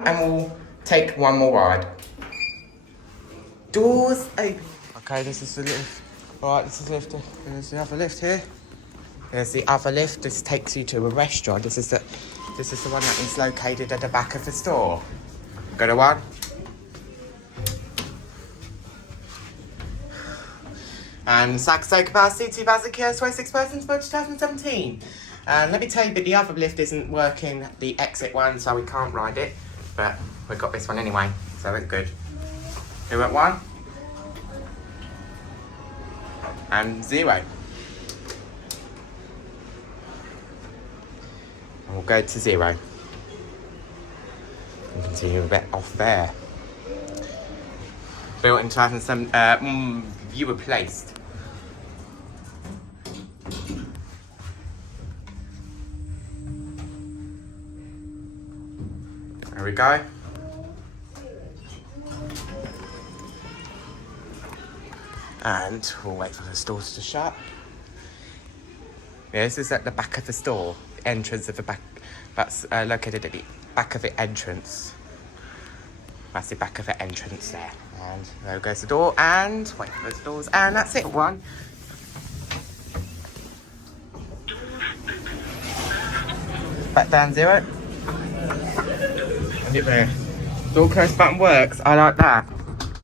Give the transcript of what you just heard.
And we'll take one more ride. Doors open. Okay, this is the lift. Alright, this is the lift. There's the other lift here. There's the other lift. This takes you to a restaurant. This is the one that is located at the back of the store. Go to one. And Saxo capacity 2,000 kilos, 26 persons for 2017. And let me tell you, but the other lift isn't working, the exit one, so we can't ride it. But we've got this one anyway, so it's good. Who at 1? And 0. And we'll go to 0. You can see a bit off there. Built in 2007, view replaced. There we go. And we'll wait for the stores to shut. Yeah, this is at the back of the store, the entrance of the back. That's located at the back of the entrance. That's the back of the entrance there. And there goes the door, and wait for those doors, and that's it. 1. Back down 0. And it there. Door close button works. I like that.